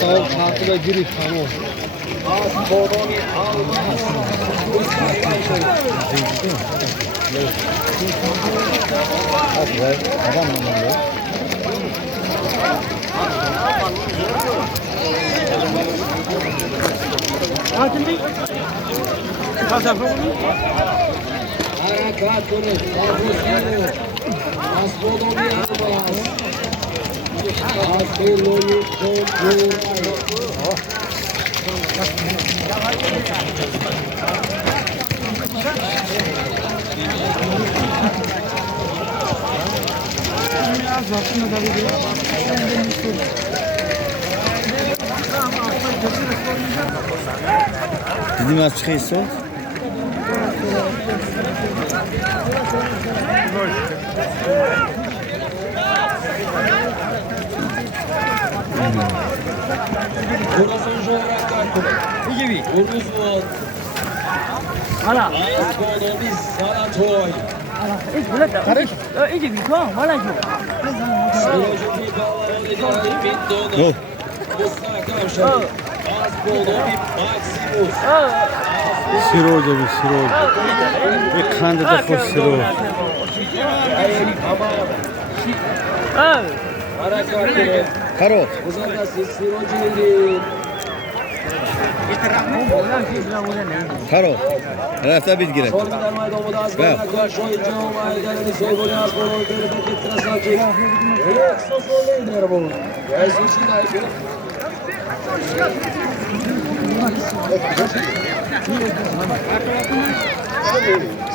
Tamam takibe girip tamam. Adam Dedim az çıkıyorsa. Hala. İlk böyle de. Karış. İyice bir tuğan. Valla şu. Yok. Siroca bir siroca. Bir kandida koş siroca. Karot. Karot. Rafta biz girek. Bak.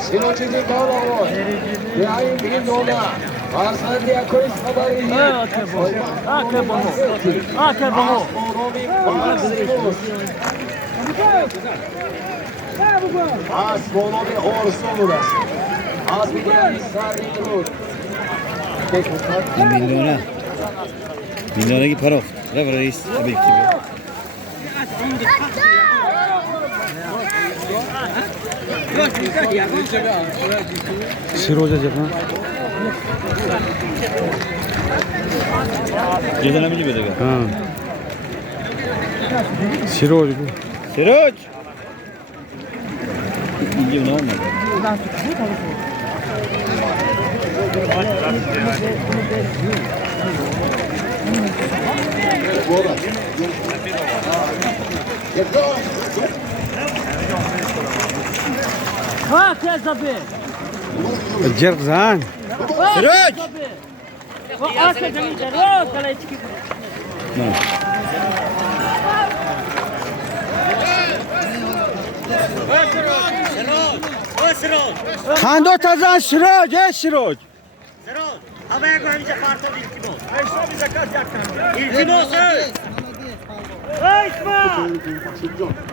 Siloçeci Kavlavo, Yayın bin dolar. Arslan diye koyuz kadar iyi. Asmonovi Orsonuras. Az bir diğer Sarıyrut. Milyona. Milyona ki para. Bravo reis. Tabii ki. Siroca cepha. Cezana mı gibi dedi? Ha. Siroc bu. Siroc. İyi ne olmadı? Ha kezabi. Cerzan. Siroc. O arka dönünce o kalay çıkıyor. Kando tazan Siroc, Siroc. Siroc, havaya koyunca parto ilkin ol. İlkin olsun. Hey İsmail!